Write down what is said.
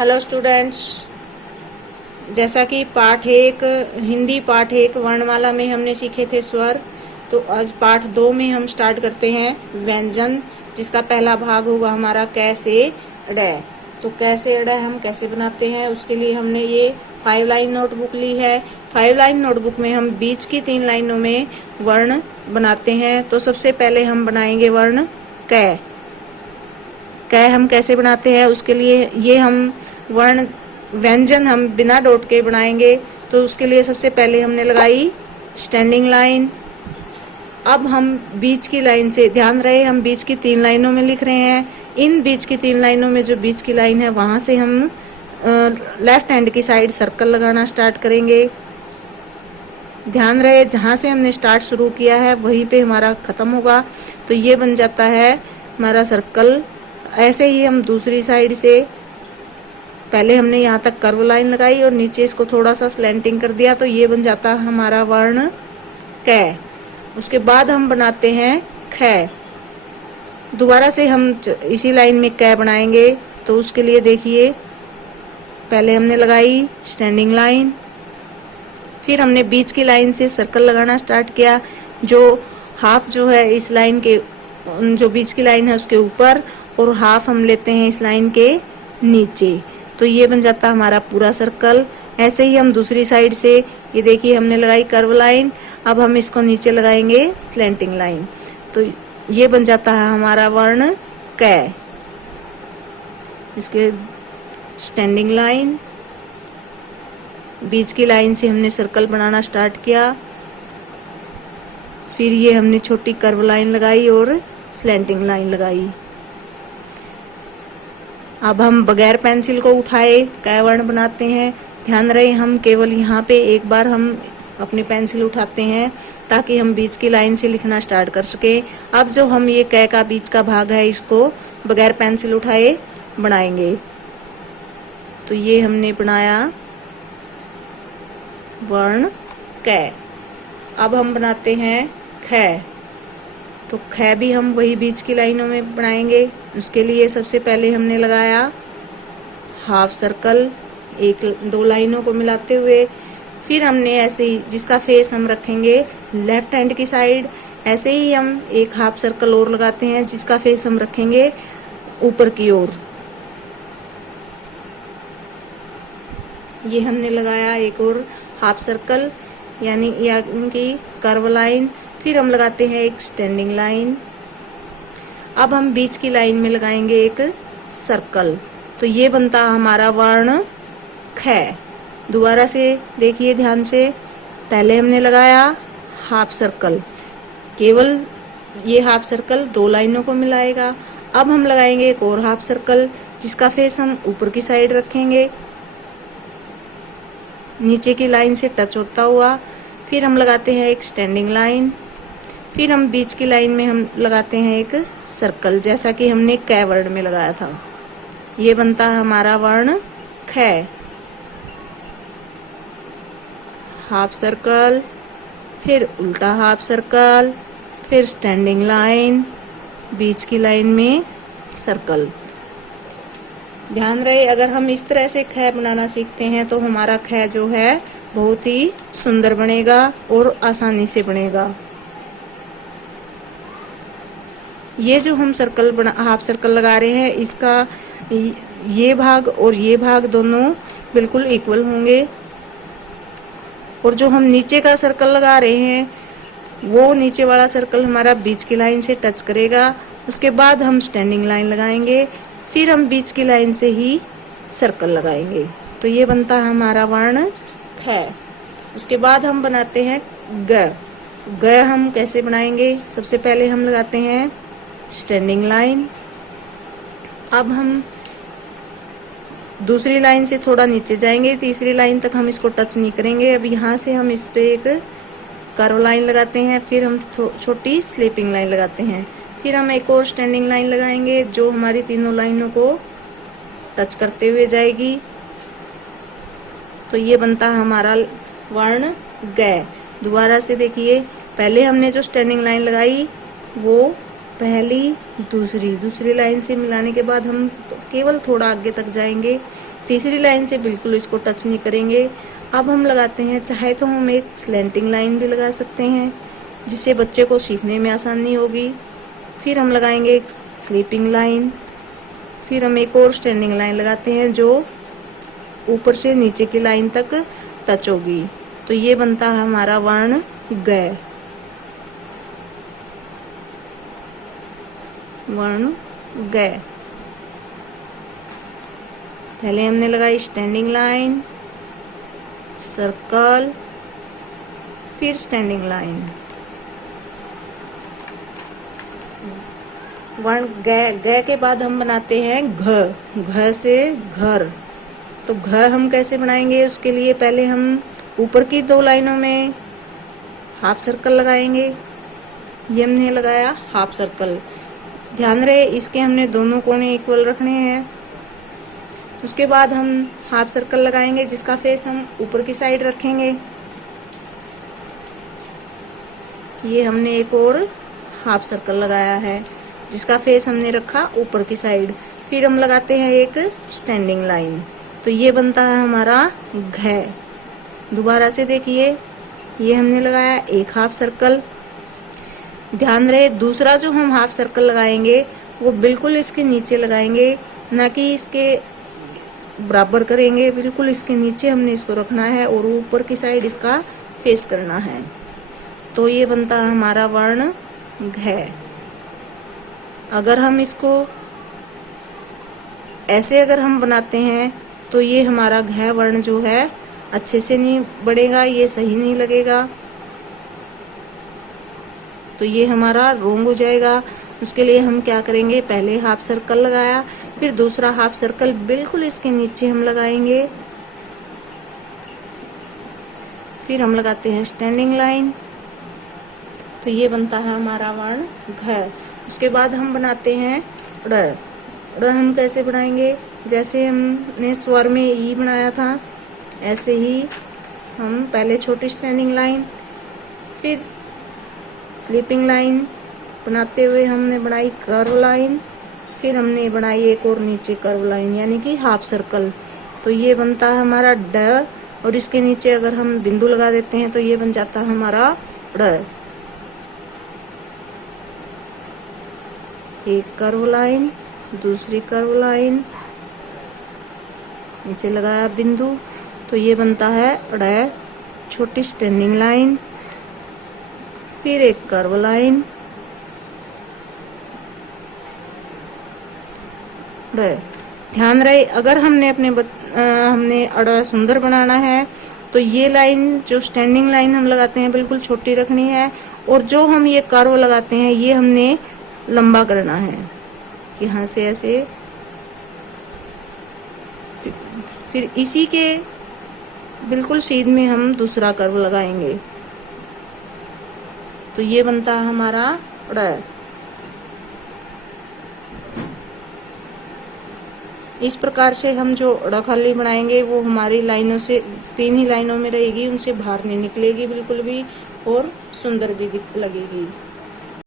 Hello students, जैसा कि पाठ एक हिंदी पाठ एक वर्णमाला में हमने सीखे थे स्वर, तो आज पाठ 2 में हम स्टार्ट करते हैं व्यंजन, जिसका पहला भाग होगा हमारा कै से ड़। तो कै से ड़ हम कैसे बनाते हैं, उसके लिए हमने ये 5 लाइन नोटबुक ली है। 5 लाइन नोटबुक में हम बीच की 3 लाइनों में वर्ण बनाते हैं। तो सबसे पहले हम बनाएंगे वर्ण कै। कै हम कैसे बनाते हैं, उसके लिए ये हम वर्ण व्यंजन हम बिना डॉट के बनाएंगे। तो उसके लिए सबसे पहले हमने लगाई स्टैंडिंग लाइन। अब हम बीच की लाइन से, ध्यान रहे हम बीच की 3 लाइनों में लिख रहे हैं। इन बीच की 3 लाइनों में जो बीच की लाइन है वहां से हम लेफ्ट हैंड की साइड सर्कल लगाना स्टार्ट करेंगे। ध्यान रहे जहां से हमने स्टार्ट शुरू किया है वहीं पे हमारा खत्म होगा। तो ये बन जाता है हमारा सर्कल। ऐसे ही हम दूसरी साइड से, पहले हमने यहाँ तक कर्व लाइन लगाई और नीचे इसको थोड़ा सा स्लैंटिंग कर दिया, तो ये बन जाता है हमारा वर्ण कै। उसके बाद हम बनाते हैं खै। दोबारा से हम इसी लाइन में कै बनाएंगे। तो उसके लिए देखिए, पहले हमने लगाई स्टैंडिंग लाइन, फिर हमने बीच की लाइन से सर्कल लगाना स्टार्ट किया। जो हाफ जो है इस लाइन के, जो बीच की लाइन है उसके ऊपर, और हाफ हम लेते हैं इस लाइन के नीचे। तो ये बन जाता है हमारा पूरा सर्कल। ऐसे ही हम दूसरी साइड से, ये देखिए हमने लगाई कर्व लाइन, अब हम इसको नीचे लगाएंगे स्लैंटिंग लाइन। तो ये बन जाता है हमारा वर्ण कै। इसके स्टैंडिंग लाइन, बीच की लाइन से हमने सर्कल बनाना स्टार्ट किया, फिर ये हमने छोटी कर्व लाइन लगाई और स्लैंटिंग लाइन लगाई। अब हम बगैर पेंसिल को उठाए कै वर्ण बनाते हैं। ध्यान रहे हम केवल यहाँ पे एक बार हम अपनी पेंसिल उठाते हैं ताकि हम बीच की लाइन से लिखना स्टार्ट कर सके। अब जो हम ये कै का बीच का भाग है इसको बगैर पेंसिल उठाए बनाएंगे। तो ये हमने बनाया वर्ण कै। अब हम बनाते हैं खै। तो खै भी हम वही बीच की लाइनों में बनाएंगे। उसके लिए सबसे पहले हमने लगाया हाफ सर्कल, 1-2 लाइनों को मिलाते हुए। फिर हमने ऐसे ही, जिसका फेस हम रखेंगे लेफ्ट हैंड की साइड, ऐसे ही हम एक हाफ सर्कल और लगाते हैं जिसका फेस हम रखेंगे ऊपर की ओर। ये हमने लगाया एक और हाफ सर्कल, यानी कि कर्व लाइन। फिर हम लगाते हैं एक स्टैंडिंग लाइन। अब हम बीच की लाइन में लगाएंगे एक सर्कल। तो ये बनता हमारा वर्ण खै। दोबारा से देखिए ध्यान से, पहले हमने लगाया हाफ सर्कल, केवल ये हाफ सर्कल 2 लाइनों को मिलाएगा। अब हम लगाएंगे एक और हाफ सर्कल जिसका फेस हम ऊपर की साइड रखेंगे, नीचे की लाइन से टच होता हुआ। फिर हम लगाते हैं एक स्टैंडिंग लाइन। फिर हम बीच की लाइन में हम लगाते हैं एक सर्कल, जैसा कि हमने कै वर्ण में लगाया था। ये बनता है हमारा वर्ण खै। हाफ सर्कल, फिर उल्टा हाफ सर्कल, फिर स्टैंडिंग लाइन, बीच की लाइन में सर्कल। ध्यान रहे अगर हम इस तरह से खै बनाना सीखते हैं तो हमारा खै जो है बहुत ही सुंदर बनेगा और आसानी से बनेगा। ये जो हम सर्कल हाफ सर्कल लगा रहे हैं, इसका ये भाग और ये भाग दोनों बिल्कुल इक्वल होंगे। और जो हम नीचे का सर्कल लगा रहे हैं वो नीचे वाला सर्कल हमारा बीच की लाइन से टच करेगा। उसके बाद हम स्टैंडिंग लाइन लगाएंगे, फिर हम बीच की लाइन से ही सर्कल लगाएंगे। तो ये बनता है हमारा वर्ण खै। उसके बाद हम बनाते हैं ग। ग हम कैसे बनाएंगे, सबसे पहले हम लगाते हैं स्टैंडिंग लाइन। अब हम दूसरी लाइन से थोड़ा नीचे जाएंगे, तीसरी लाइन तक हम इसको टच नहीं करेंगे। अब यहाँ से हम इस पे एक कर्व लाइन लगाते हैं, फिर हम छोटी स्लीपिंग लाइन लगाते हैं, फिर हम एक और स्टैंडिंग लाइन लगाएंगे जो हमारी तीनों लाइनों को टच करते हुए जाएगी। तो ये बनता है हमारा वर्ण ग। दोबारा से देखिए, पहले हमने जो स्टैंडिंग लाइन लगाई वो पहली दूसरी लाइन से मिलाने के बाद हम केवल थोड़ा आगे तक जाएंगे, तीसरी लाइन से बिल्कुल इसको टच नहीं करेंगे। अब हम लगाते हैं, चाहे तो हम एक स्लैंटिंग लाइन भी लगा सकते हैं जिससे बच्चे को सीखने में आसानी होगी। फिर हम लगाएंगे एक स्लीपिंग लाइन, फिर हम एक और स्टैंडिंग लाइन लगाते हैं जो ऊपर से नीचे की लाइन तक टच होगी। तो ये बनता है हमारा वर्ण ग। वर्ण ग। पहले हमने लगाई स्टैंडिंग लाइन, सर्कल, फिर स्टैंडिंग लाइन। वर्ण ग के बाद हम बनाते हैं घ से घर। तो घ हम कैसे बनाएंगे, उसके लिए पहले हम ऊपर की 2 लाइनों में हाफ सर्कल लगाएंगे। ये हमने लगाया हाफ सर्कल। ध्यान रहे इसके हमने दोनों कोने इक्वल रखने हैं। उसके बाद हम हाफ सर्कल लगाएंगे जिसका फेस हम ऊपर की साइड रखेंगे। ये हमने एक और हाफ सर्कल लगाया है जिसका फेस हमने रखा ऊपर की साइड। फिर हम लगाते हैं एक स्टैंडिंग लाइन। तो ये बनता है हमारा घ। दोबारा से देखिए, ये हमने लगाया एक हाफ सर्कल। ध्यान रहे दूसरा जो हम हाफ सर्कल लगाएंगे वो बिल्कुल इसके नीचे लगाएंगे, ना कि इसके बराबर करेंगे। बिल्कुल इसके नीचे हमने इसको रखना है और ऊपर की साइड इसका फेस करना है। तो ये बनता है हमारा वर्ण घ। अगर हम इसको ऐसे अगर हम बनाते हैं तो ये हमारा घ वर्ण जो है अच्छे से नहीं बढ़ेगा, ये सही नहीं लगेगा, तो ये हमारा रोंग हो जाएगा। उसके लिए हम क्या करेंगे, पहले हाफ सर्कल लगाया, फिर दूसरा हाफ सर्कल बिल्कुल इसके नीचे हम लगाएंगे, फिर हम लगाते हैं स्टैंडिंग लाइन। तो ये बनता है हमारा वर्ण घ। उसके बाद हम बनाते हैं ड़। ड़ हम कैसे बनाएंगे, जैसे हमने स्वर में ई बनाया था ऐसे ही हम पहले छोटी स्टैंडिंग लाइन, फिर स्लीपिंग लाइन बनाते हुए हमने बनाई कर्व लाइन, फिर हमने बनाई एक और नीचे कर्व लाइन यानी कि हाफ सर्कल। तो ये बनता है हमारा ड, और इसके नीचे अगर हम बिंदु लगा देते हैं तो ये बन जाता है हमारा ड़। एक कर्व लाइन, दूसरी कर्व लाइन, नीचे लगाया बिंदु, तो ये बनता है ड़। छोटी स्टैंडिंग लाइन, फिर एक कर्व लाइन, ड़। ध्यान रहे अगर हमने हमने अड़ सुंदर बनाना है तो ये लाइन जो स्टैंडिंग लाइन हम लगाते हैं बिल्कुल छोटी रखनी है, और जो हम ये कर्व लगाते हैं ये हमने लंबा करना है, यहाँ से ऐसे। फिर इसी के बिल्कुल सीध में हम दूसरा कर्व लगाएंगे, तो ये बनता है हमारा ड़। इस प्रकार से हम जो ड़ खाली बनाएंगे वो हमारी लाइनों से 3 ही लाइनों में रहेगी, उनसे बाहर नहीं निकलेगी बिल्कुल भी, और सुंदर भी लगेगी।